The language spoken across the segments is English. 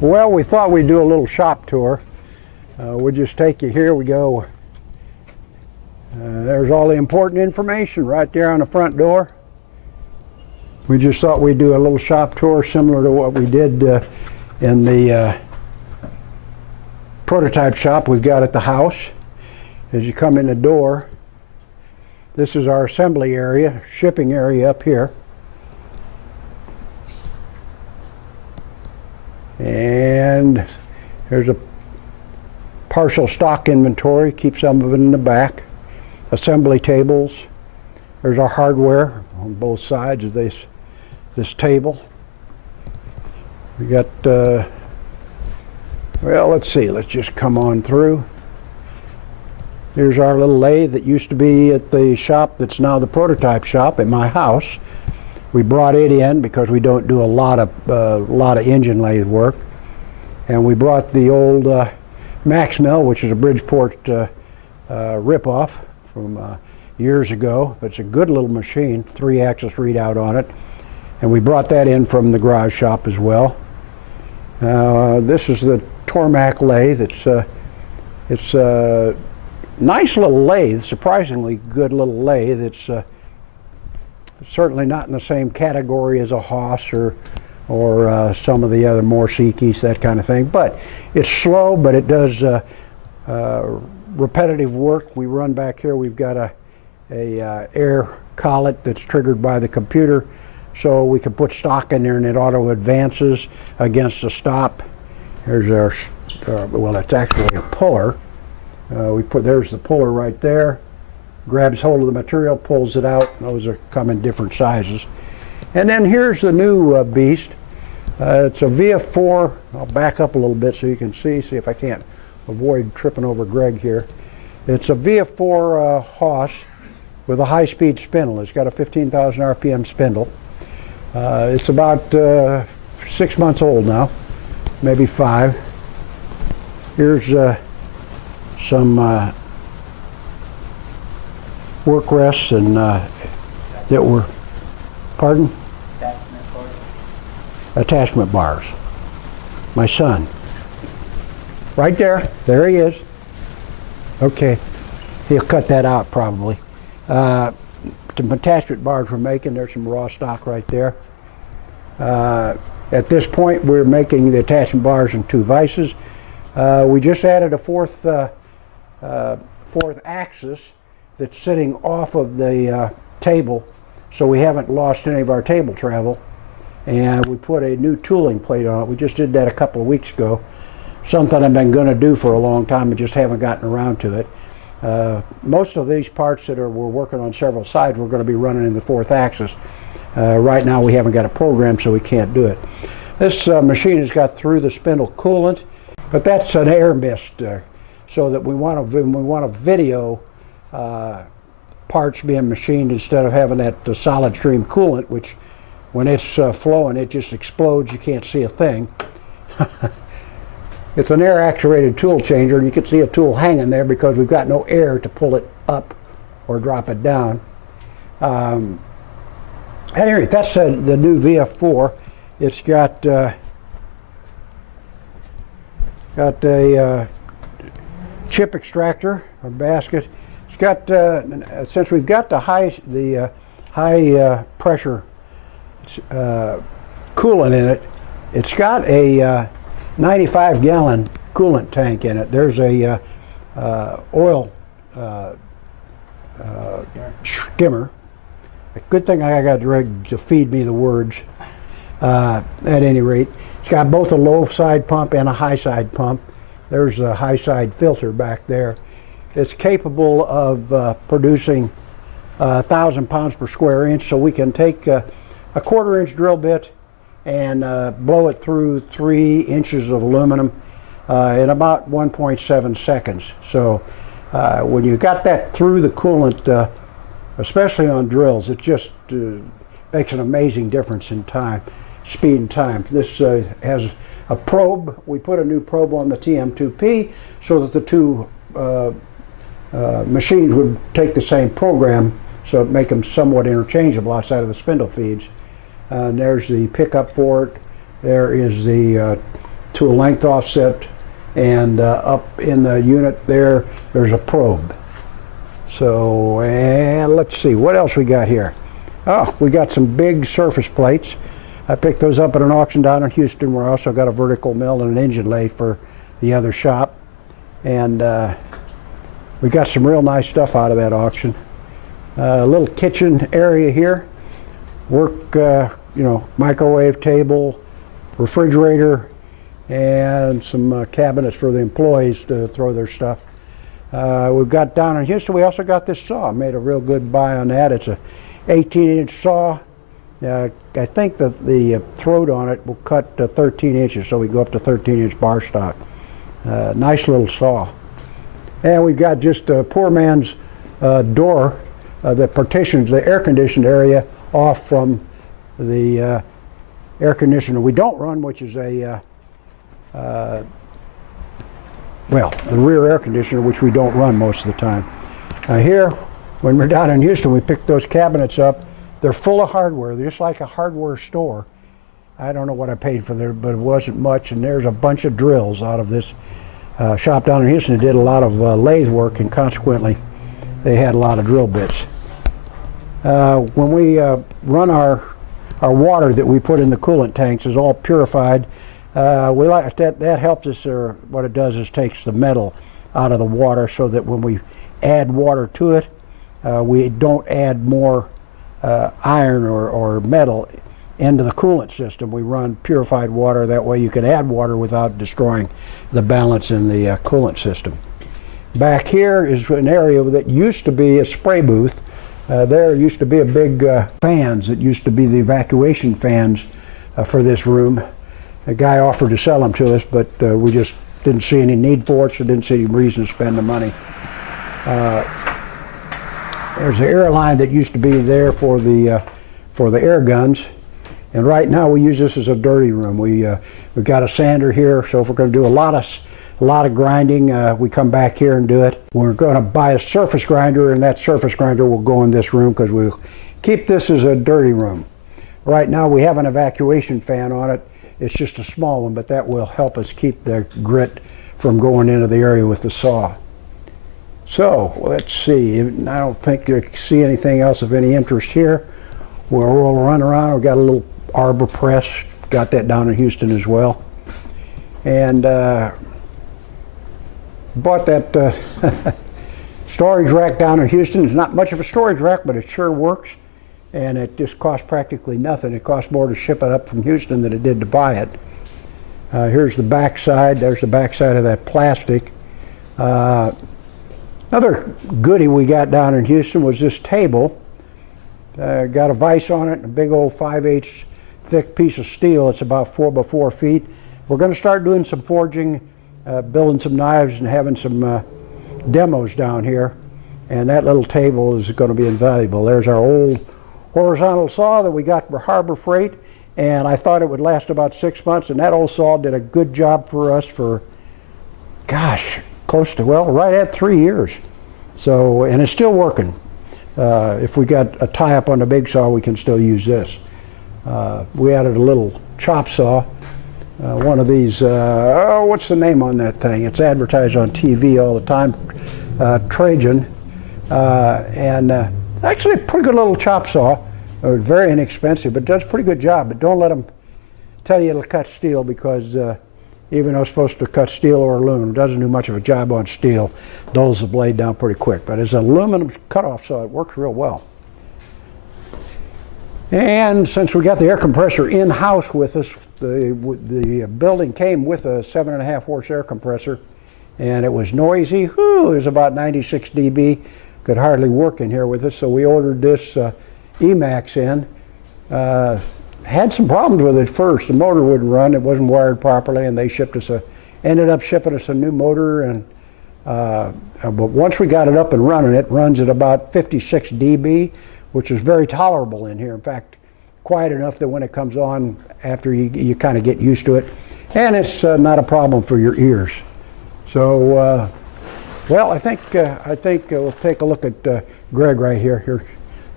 Well, we thought we'd do a little shop tour. We'll just take you here. We go. There's all the important information right there on the front door. We just thought we'd do a little shop tour similar to what we did in the prototype shop we've got at the house. As you come in the door, this is our assembly area, shipping area up here. And there's a partial stock inventory, keep some of it in the back. Assembly tables. There's our hardware on both sides of this table. We got, well, let's see, let's just come on through. Here's our little lathe that used to be at the shop that's now the prototype shop at my house. We brought it in because we don't do a lot of engine lathe work, and we brought the old Max Mill, which is a Bridgeport ripoff from years ago. It's a good little machine, 3-axis readout on it, and we brought that in from the garage shop as well. This is the Tormac lathe. It's a nice little lathe, surprisingly good little lathe. It's certainly not in the same category as a Haas or some of the other Morsikis, that kind of thing. But it's slow, but it does repetitive work. We run back here. We've got a air collet that's triggered by the computer, so we can put stock in there and it auto advances against a stop. Here's our well, it's actually a puller. There's the puller right there. Grabs hold of the material, pulls it out. Those come in different sizes. And then here's the new beast. It's a VF4. I'll back up a little bit so you can see if I can't avoid tripping over Greg here. It's a VF4 Haas with a high-speed spindle. It's got a 15,000 RPM spindle. It's about 6 months old now, maybe 5. Here's some work rests and that were, pardon? Attachment bars. My son. Right there. There he is. Okay. He'll cut that out probably. Some attachment bars we're making. There's some raw stock right there. At this point we're making the attachment bars in 2 vices. We just added a fourth axis that's sitting off of the table, so we haven't lost any of our table travel, and we put a new tooling plate on it. We just did that a couple of weeks ago. Something I've been going to do for a long time, I just haven't gotten around to it. Most of these parts that we're working on several sides, we're going to be running in the 4th axis. Right now we haven't got a program, so we can't do it. This machine has got through the spindle coolant, but that's an air mist, so that we want to video parts being machined instead of having that solid stream coolant, which when it's flowing it just explodes. You can't see a thing. It's an air actuated tool changer, and you can see a tool hanging there because we've got no air to pull it up or drop it down. At any rate, that's the new VF4. It's got a chip extractor or basket. It's got since we've got the high pressure coolant in it, it's got a 95-gallon coolant tank in it. There's a oil skimmer. A good thing I got Greg to feed me the words. At any rate, it's got both a low side pump and a high side pump. There's a high side filter back there. It's capable of producing 1,000 pounds per square inch, so we can take a 1/4 inch drill bit and blow it through 3 inches of aluminum in about 1.7 seconds. So when you got that through the coolant, especially on drills, it just makes an amazing difference in time, speed and time. This has a probe. We put a new probe on the TM2P so that the two machines would take the same program, so it make them somewhat interchangeable outside of the spindle feeds. And there's the pickup for it. There is the to a length offset, and up in the unit there's a probe. So, and let's see, what else we got here? Oh, we got some big surface plates. I picked those up at an auction down in Houston, where I also got a vertical mill and an engine lathe for the other shop. And we got some real nice stuff out of that auction. A little kitchen area here. Work, microwave table, refrigerator, and some cabinets for the employees to throw their stuff. We've got down in Houston, we also got this saw. Made a real good buy on that. It's a 18-inch saw. I think that the throat on it will cut 13 inches, so we go up to 13-inch bar stock. Nice little saw. And we've got just a poor man's door that partitions the air-conditioned area off from the air conditioner we don't run, which is a the rear air conditioner, which we don't run most of the time. Here, when we're down in Houston, we picked those cabinets up. They're full of hardware. They're just like a hardware store. I don't know what I paid for them, but it wasn't much. And there's a bunch of drills out of this shop down in Houston. They did a lot of lathe work, and consequently, they had a lot of drill bits. When we run our water that we put in the coolant tanks is all purified. We like that helps us. What it does is takes the metal out of the water, so that when we add water to it, we don't add more iron or metal into the coolant system. We run purified water. That way you can add water without destroying the balance in the coolant system. Back here is an area that used to be a spray booth. There used to be a big fans that used to be the evacuation fans for this room. A guy offered to sell them to us, but we just didn't see any need for it, so didn't see any reason to spend the money. There's an air line that used to be there for the air guns, and right now we use this as a dirty room. We've got a sander here, so if we're going to do a lot of grinding, we come back here and do it. We're going to buy a surface grinder, and that surface grinder will go in this room because we'll keep this as a dirty room. Right now we have an evacuation fan on it. It's just a small one, but that will help us keep the grit from going into the area with the saw. So let's see. I don't think you see anything else of any interest here. We'll run around. We've got a little arbor press. Got that down in Houston as well. And bought that storage rack down in Houston. It's not much of a storage rack, but it sure works. And it just costs practically nothing. It costs more to ship it up from Houston than it did to buy it. Here's the back side. There's the back side of that plastic. Another goodie we got down in Houston was this table. Got a vise on it, and a big old 5/8 thick piece of steel. It's about 4 by 4 feet. We're going to start doing some forging, building some knives, and having some demos down here. And that little table is going to be invaluable. There's our old horizontal saw that we got for Harbor Freight, and I thought it would last about 6 months, and that old saw did a good job for us for, gosh, close to, well, right at 3 years. So, and it's still working. If we got a tie-up on the big saw, we can still use this. We added a little chop saw, one of these, what's the name on that thing? It's advertised on TV all the time, Trajan, and actually a pretty good little chop saw. Very inexpensive, but does a pretty good job. But don't let them tell you it'll cut steel, because even though it's supposed to cut steel or aluminum, it doesn't do much of a job on steel. Dulls the blade down pretty quick. But as an aluminum cutoff saw, it works real well. And since we got the air compressor in-house with us, the building came with a 7.5 horse air compressor, and it was noisy. Whew, it was about 96 dB. Could hardly work in here with us, so we ordered this Emax in. Had some problems with it first. The motor wouldn't run. It wasn't wired properly, and they ended up shipping us a new motor. And but once we got it up and running, it runs at about 56 dB, which is very tolerable in here. In fact, quiet enough that when it comes on, after you kind of get used to it, and it's not a problem for your ears. So. Well, I think we'll take a look at Greg right here. Here,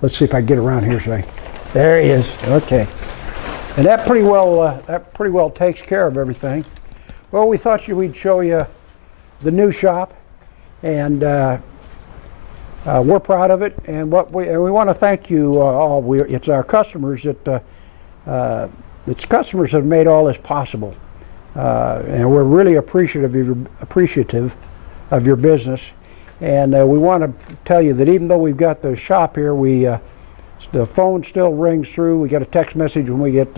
let's see if I can get around here. There he is. Okay, and that pretty well takes care of everything. Well, we thought we'd show you the new shop, and we're proud of it. And we want to thank you all. It's our customers that it's customers that have made all this possible, and we're really appreciative of your business. And we want to tell you that even though we've got the shop here, the phone still rings through. We get a text message when we get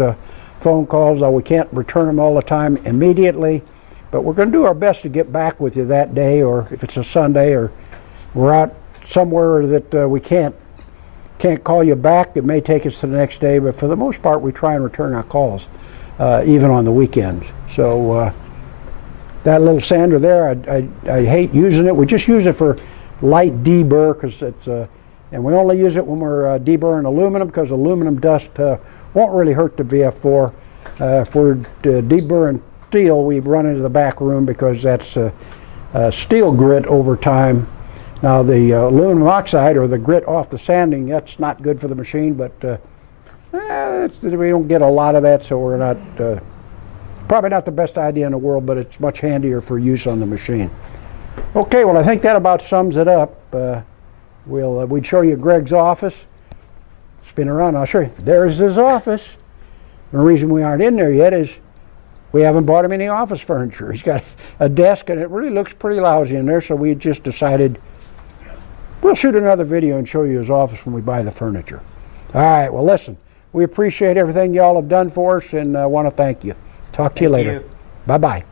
phone calls. We can't return them all the time immediately, but we're going to do our best to get back with you that day, or if it's a Sunday or we're out somewhere that we can't call you back, it may take us to the next day, but for the most part we try and return our calls, even on the weekends. So that little sander there, I hate using it. We just use it for light deburr, because it's and we only use it when we're deburring aluminum, because aluminum dust won't really hurt the VF4. If we're deburring steel, we run into the back room, because that's steel grit over time. Now the aluminum oxide, or the grit off the sanding, that's not good for the machine, but we don't get a lot of that, so we're not, probably not the best idea in the world, but it's much handier for use on the machine. Okay, well, I think that about sums it up. We'd show you Greg's office. Spin around, I'll show you. There's his office. The reason we aren't in there yet is we haven't bought him any office furniture. He's got a desk, and it really looks pretty lousy in there, so we just decided we'll shoot another video and show you his office when we buy the furniture. All right, well, listen, we appreciate everything y'all have done for us, and want to thank you. Talk to you later. Bye-bye.